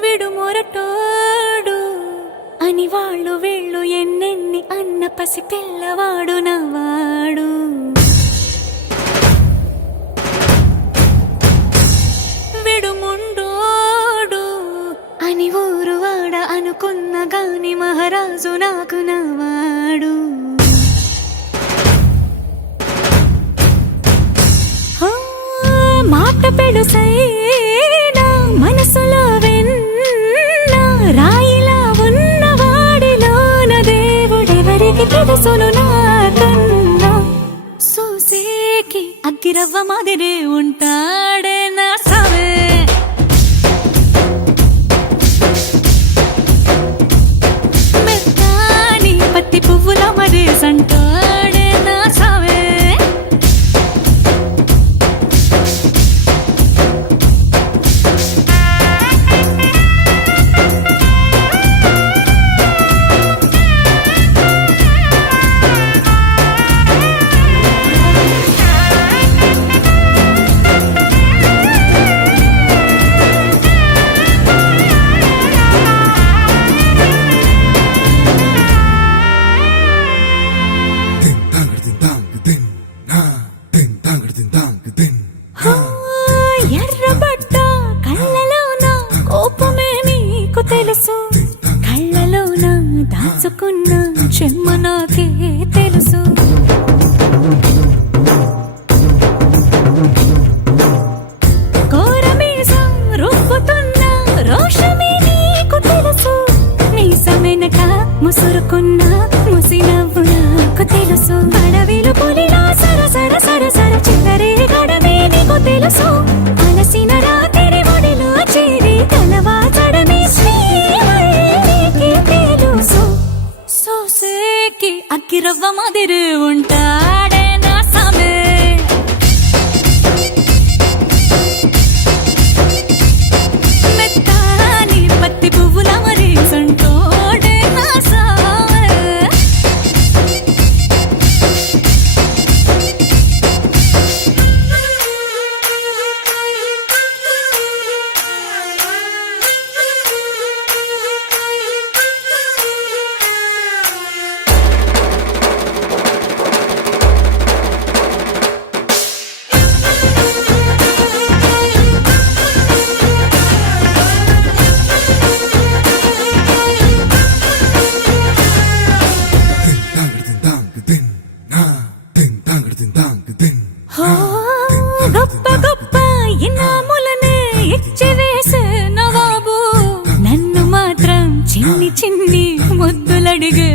విడు మొరటోడు అని వాళ్ళు వీళ్ళు ఎన్నెన్ని అన్న పసి పిల్లవాడు నవాడు. విడు ముండోడు అని ఊరు వాడ అనుకున్న గాని మహారాజు నాకు నవాడు. మాట పెడుసైనా మనసులో వెన్న రాయిలా ఉన్నవాడిలోన దేవుడెవరికి తెలుసును నాకన్నా. సూసేకి అగ్గిరవ్వ మాదిరే ఉంటాడే నా సావే. మెత్తాని పత్తి పువ్వుల మరేసంటాడే నా సావే. ఎర్రబడ్డ కళ్ళలోన కోపమే నీకు తెలుసు, కళ్ళలోన దాచుకున్న చెమ్మ నాకే తెలుసు. కోరమీసం రుబ్బుతున్న రోషమే నీకు తెలుసు, మీసమెనక ముసురుకున్న ముసినవ్వు నాకు తెలుసు. అడవిలు పులిలా సరసర సరసర చివరే గడమే నీకు తెలుసు. అలసిన రాత్రి ఒడిలో చేరి కలవాచడమే శ్రీవల్లికి తెలుసు. సోసేకి అగ్గిరవ్వ మాదిరి ఉంటాడే నా సామే. మెత్తాని పత్తి పువ్వుల మరేసంటోడే నా సామే. గొప్ప గొప్ప ఇనాములనే ఇచ్చి వేసే నవాబు నన్ను మాత్రం చిన్ని చిన్ని ముద్దులడిగే